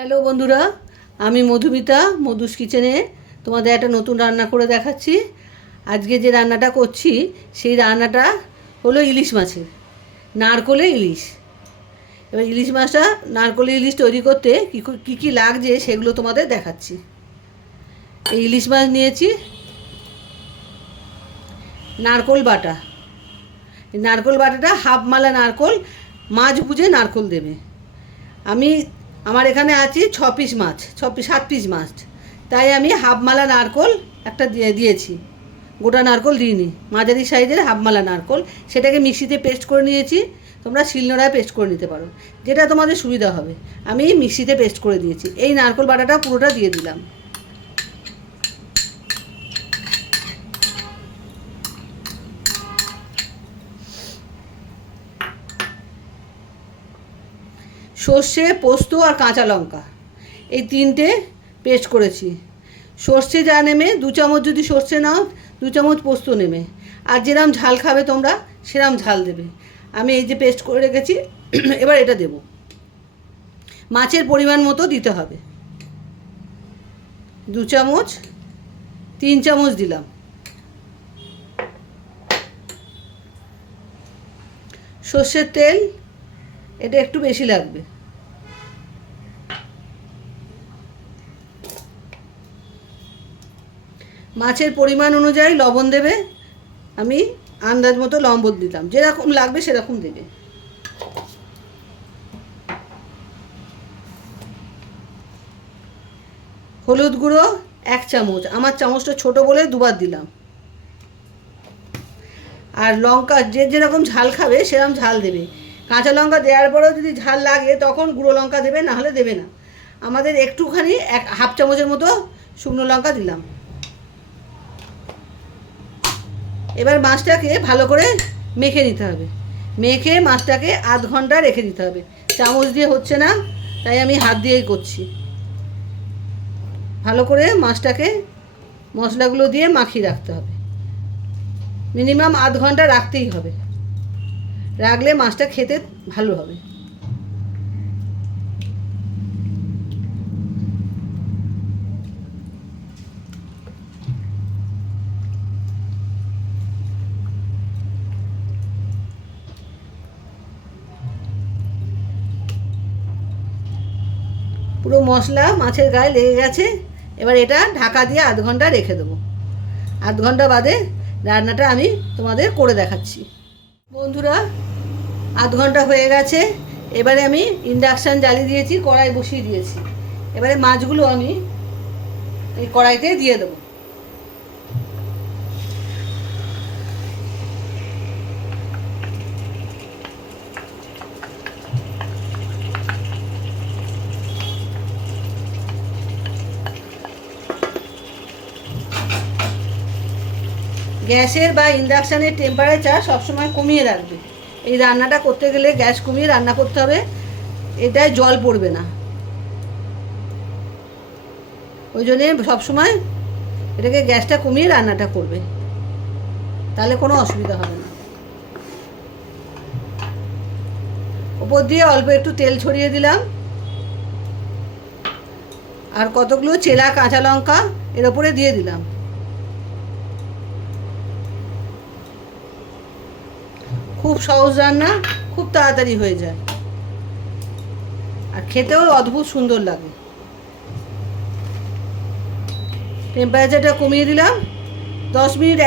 Hello বন্ধুরা, আমি মধুমিতা মধুস কিচেনে তোমাদের একটা নতুন রান্না করে দেখাচ্ছি। আজকে যে রান্নাটা করছি সেই রান্নাটা হলো ইলিশ মাছের, নারকোলে ইলিশ। এবার ইলিশ মাছটা নারকোলে ইলিশ তৈরি করতে কী কী লাগছে সেগুলো তোমাদের দেখাচ্ছি। এই ইলিশ মাছ নিয়েছি, নারকোল বাটা। এই নারকোল বাটাটা হাফ মালা নারকোল, মাছ বুঝে নারকোল দেবে। আমার এখানে আছে 6 পিস মাছ, 7 পিস মাছ, তাই আমি হাফ মালা নারকোল একটা দিয়েছি, গোটা নারকোল দিইনি, মাঝারি সাইজের হাফ মালা নারকোল। সেটাকে মিক্সিতে পেস্ট করে নিয়েছি, তোমরা শিলনোড়ায় পেস্ট করে নিতে পারো, যেটা তোমাদের সুবিধা হবে। আমি মিক্সিতে পেস্ট করে দিয়েছি। এই নারকোল বাটাটা পুরোটা দিয়ে দিলাম। সর্ষে, পোস্ত আর কাঁচা লঙ্কা এই তিনটে পেস্ট করেছি। সর্ষে যা নেমে 2 চামচ, যদি সর্ষে নাও 2 চামচ পোস্ত নেমে, আর যেরম ঝাল খাবে তোমরা সেরম ঝাল দেবে। আমি এই যে পেস্ট করে রেখেছি, এবার এটা দেব। মাছের পরিমাণ মতো দিতে হবে। 2 চামচ, 3 চামচ দিলাম। সর্ষের তেল এটা একটু বেশি লাগবে। মাছের পরিমাণ অনুযায়ী লবণ দেবে। আমি আন্দাজ মতো লবণ দিলাম, যেরকম লাগবে সেরকম দেবে। হলুদ গুঁড়ো 1 চামচ, আমার চামচটা ছোটো বলে 2বার দিলাম। আর লঙ্কা যে যেরকম ঝাল খাবে সেরকম ঝাল দেবে। কাঁচা লঙ্কা দেওয়ার পরেও যদি ঝাল লাগে তখন গুঁড়ো লঙ্কা দেবে, না হলে দেবে না। আমাদের একটুখানি হাফ চামচের মতো শুকনো লঙ্কা দিলাম। এবার মাছটাকে ভালো করে মেখে নিতে হবে। মেখে মাছটাকে আধ ঘন্টা রেখে দিতে হবে। চামচ দিয়ে হচ্ছে না, তাই আমি হাত দিয়েই করছি। ভালো করে মাছটাকে মশলাগুলো দিয়ে মাখিয়ে রাখতে হবে। মিনিমাম আধ ঘন্টা রাখতেই হবে, রাখলে মাছটা খেতে ভালো হবে। পুরো মশলা মাছের গায়ে লেগে গেছে। এবার এটা ঢাকা দিয়ে আধ ঘন্টা রেখে দেবো। আধ ঘন্টা বাদে রান্নাটা আমি তোমাদের করে দেখাচ্ছি। বন্ধুরা, আধ ঘন্টা হয়ে গেছে। এবারে আমি ইন্ডাকশান জ্বালিয়ে দিয়েছি, কড়াই বসিয়ে দিয়েছি। এবারে মাছগুলো আমি এই কড়াইতে দিয়ে দেবো। গ্যাসের বা ইন্ডাকশানের টেম্পারেচার সবসময় কমিয়ে রাখবে। এই রান্নাটা করতে গেলে গ্যাস কমিয়ে রান্না করতে হবে, এটায় জল পড়বে না। ওই জন্যে সবসময় এটাকে গ্যাসটা কমিয়ে রান্নাটা করবে, তাহলে কোনো অসুবিধা হবে না। ওপর দিয়ে অল্প একটু তেল ছড়িয়ে দিলাম, আর কতগুলো চেরা কাঁচা লঙ্কা এর ওপরে দিয়ে দিলাম। খুব সহজ রান্না, খুব তাড়াতাড়ি হয়ে যায়, আর খেতেও অদ্ভুত সুন্দর লাগে। টেম্পারেচারটা কমিয়ে দিলাম। 10 মিনিট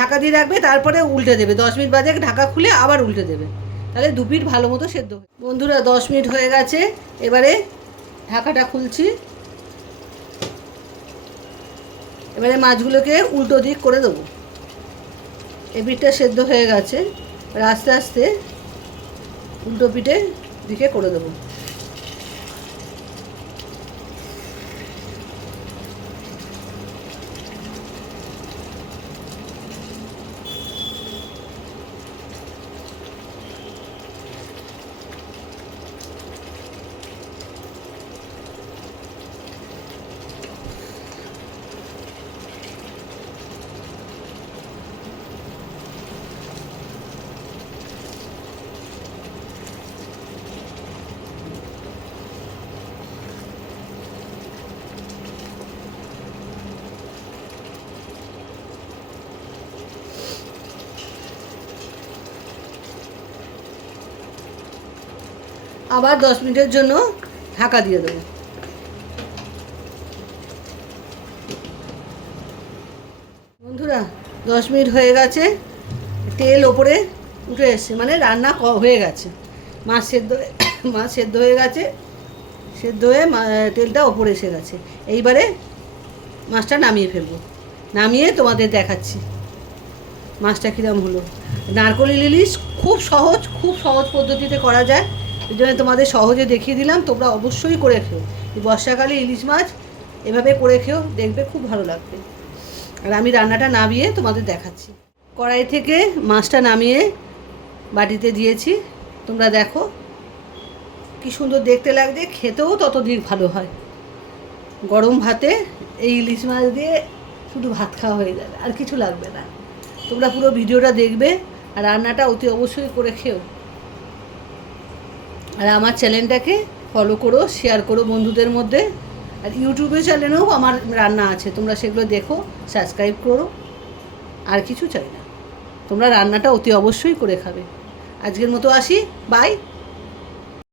ঢাকা দিয়ে রাখবে, তারপরে উল্টে দেবে। 10 মিনিট বাদে ঢাকা খুলে আবার উল্টে দেবে, তাহলে 2 পিঠ ভালো মতো সেদ্ধ হবে। বন্ধুরা, 10 মিনিট হয়ে গেছে। এবারে ঢাকাটা খুলছি। এবারে মাছগুলোকে উল্টো দিক করে দেবো। এই পিঠটা সেদ্ধ হয়ে গেছে, আস্তে আস্তে উল্টো পিঠে দিকে করে দেবো। আবার 10 মিনিটের জন্য ঢাকা দিয়ে দেবো। বন্ধুরা 10 মিনিট হয়ে গেছে, তেল ওপরে উঠে এসছে, মানে রান্না হয়ে গেছে। মাছ সেদ্ধ হয়ে গেছে, সেদ্ধ হয়ে তেলটা ওপরে এসে গেছে। এইবারে মাছটা নামিয়ে ফেলবো, নামিয়ে তোমাদের দেখাচ্ছি মাছটা কীরকম হলো। নারকোল ইলিশ খুব সহজ পদ্ধতিতে করা যায়, এই জন্য তোমাদের সহজে দেখিয়ে দিলাম। তোমরা অবশ্যই করে খেও, এই বর্ষাকালে ইলিশ মাছ এভাবে করে খেও, দেখবে খুব ভালো লাগবে। আর আমি রান্নাটা নামিয়ে তোমাদের দেখাচ্ছি। কড়াই থেকে মাছটা নামিয়ে বাটিতে দিয়েছি, তোমরা দেখো কি সুন্দর দেখতে লাগছে, খেতেও ততদিন ভালো হয়। গরম ভাতে এই ইলিশ মাছ দিয়ে শুধু ভাত খাওয়া হয়ে যাবে, আর কিছু লাগবে না। তোমরা পুরো ভিডিওটা দেখবে আর রান্নাটা অতি অবশ্যই করে খেও। আর আমার চ্যানেলটাকে ফলো করো, শেয়ার করো বন্ধুদের মধ্যে। আর ইউটিউবে চ্যানেলেও আমার রান্না আছে, তোমরা সেগুলো দেখো, সাবস্ক্রাইব করো। আর কিছু চাই না, তোমরা রান্নাটা অতি অবশ্যই করে খাবে। আজকের মতো আসি, বাই।